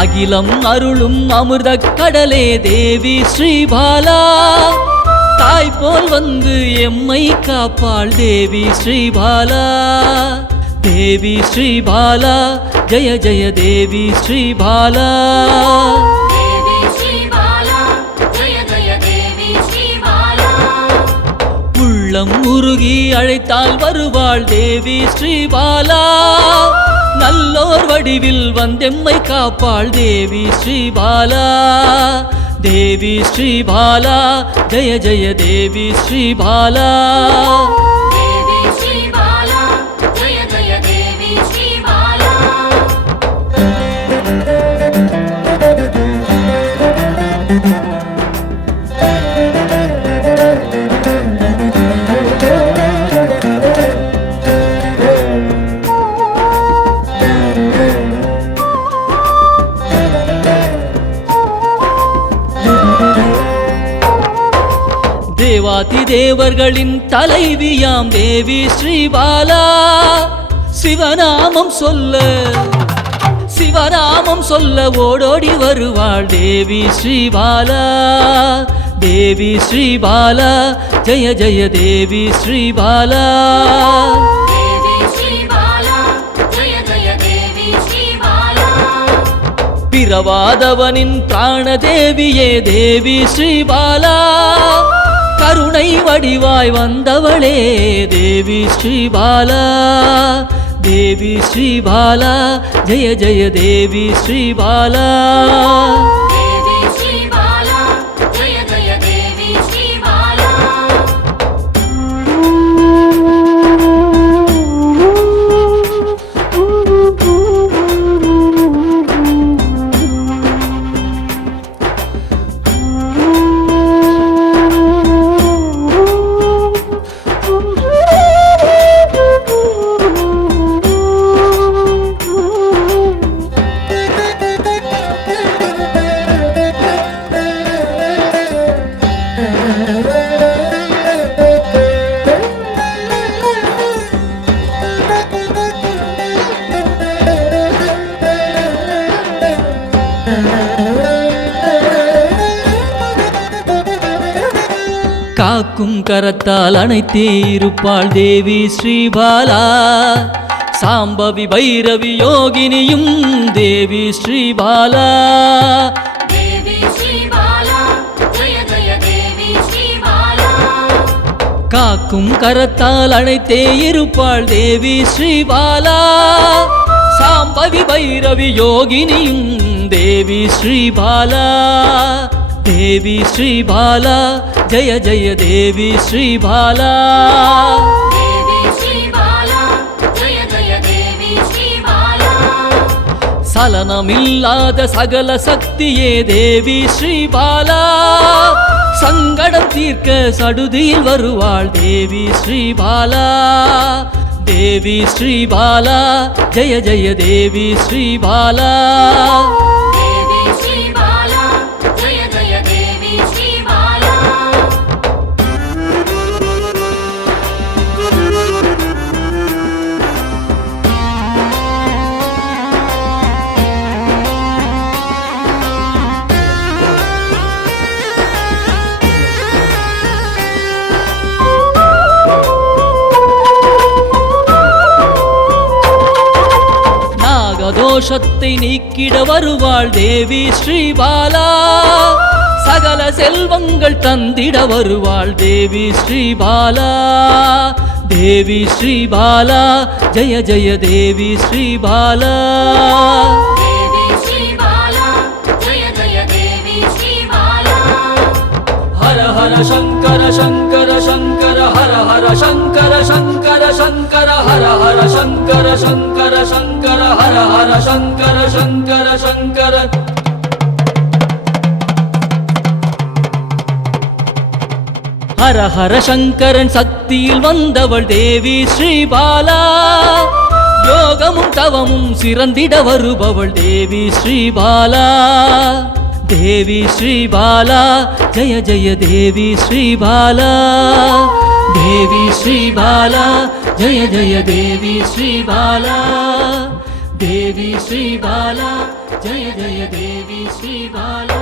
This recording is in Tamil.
அகிலம் அருளும் அமிர்த கடலே தேவி ஸ்ரீபாலா, தாய் போல் வந்து எம்மை காப்பாள் தேவி ஸ்ரீபாலா. தேவி ஸ்ரீபாலா ஜெய ஜெய தேவி ஸ்ரீபாலா. உள்ளம் உருகி அழைத்தால் வருவாள் தேவி ஸ்ரீபாலா. நல்லோர் வடிவில் வந்தெம்மை காப்பாள் தேவி ஸ்ரீபாலா. தேவி ஸ்ரீபாலா ஜெய ஜெய தேவி ஸ்ரீபாலா. தேவாதி தேவர்களின் தலைவியாம் தேவி ஸ்ரீபாலா. சிவநாமம் சொல்ல ஓடோடி வருவாள் தேவி ஸ்ரீபாலா. தேவி ஸ்ரீபாலா ஜெய ஜெய தேவி ஸ்ரீபாலா. பிறவாதவனின் பிராணதேவியே தேவி ஸ்ரீபாலா. கருணை வடிவாய் வந்தவளே தேவி ஸ்ரீபாலா. தேவி ஸ்ரீபாலா ஜெய ஜெய தேவி ஸ்ரீபாலா. காக்கும் கரத்தால் அணைத்தே இருப்பாள் தேவி ஸ்ரீபாலா. சாம்பவி பைரவி யோகினியும் தேவி ஸ்ரீபாலா. காக்கும் கரத்தால் அணைத்தே இருப்பாள் தேவி ஸ்ரீபாலா. சாம்பவி பைரவி யோகினியும் தேவி ஸ்ரீபாலா. தேவி ஸ்ரீபாலா ஜெய ஜெய தேவி ஸ்ரீபாலா. சலனமில்லாத சகல சக்தியே தேவி ஸ்ரீபாலா. சங்கடம் தீர்க்க சடுதியில் வருவாள் தேவி ஸ்ரீபாலா. தேவி ஸ்ரீபாலா ஜெய ஜெய தேவி ஸ்ரீபாலா. தோஷத்தை நீக்கிட வருவாள் தேவி ஸ்ரீபாலா. சகல செல்வங்கள் தந்திட வருவாள் தேவி ஸ்ரீபாலா. தேவி ஸ்ரீபாலா ஜெய ஜெய தேவி ஸ்ரீபாலா. ஹர ஹர சங்கர சங்கர சங்கர ஹர ஹர சங்கர शङ्कर शङ्कर हर हर शङ्कर शङ्कर शङ्कर हर हर शङ्कर शङ्कर शङ्कर हर हर शङ्करன் சக்தியில் வந்தவள் தேவி ஸ்ரீபாலா யோகமும் தவமும் சிறந்திட வருபவள் தேவி ஸ்ரீபாலா தேவி ஸ்ரீபாலா ஜய ஜய தேவி ஸ்ரீபாலா தேவி ஸ்ரீபாலா ஜய ஜய தேவி ஸ்ரீபாலா தேவி ஸ்ரீபாலா ஜய ஜய தேவி ஸ்ரீபாலா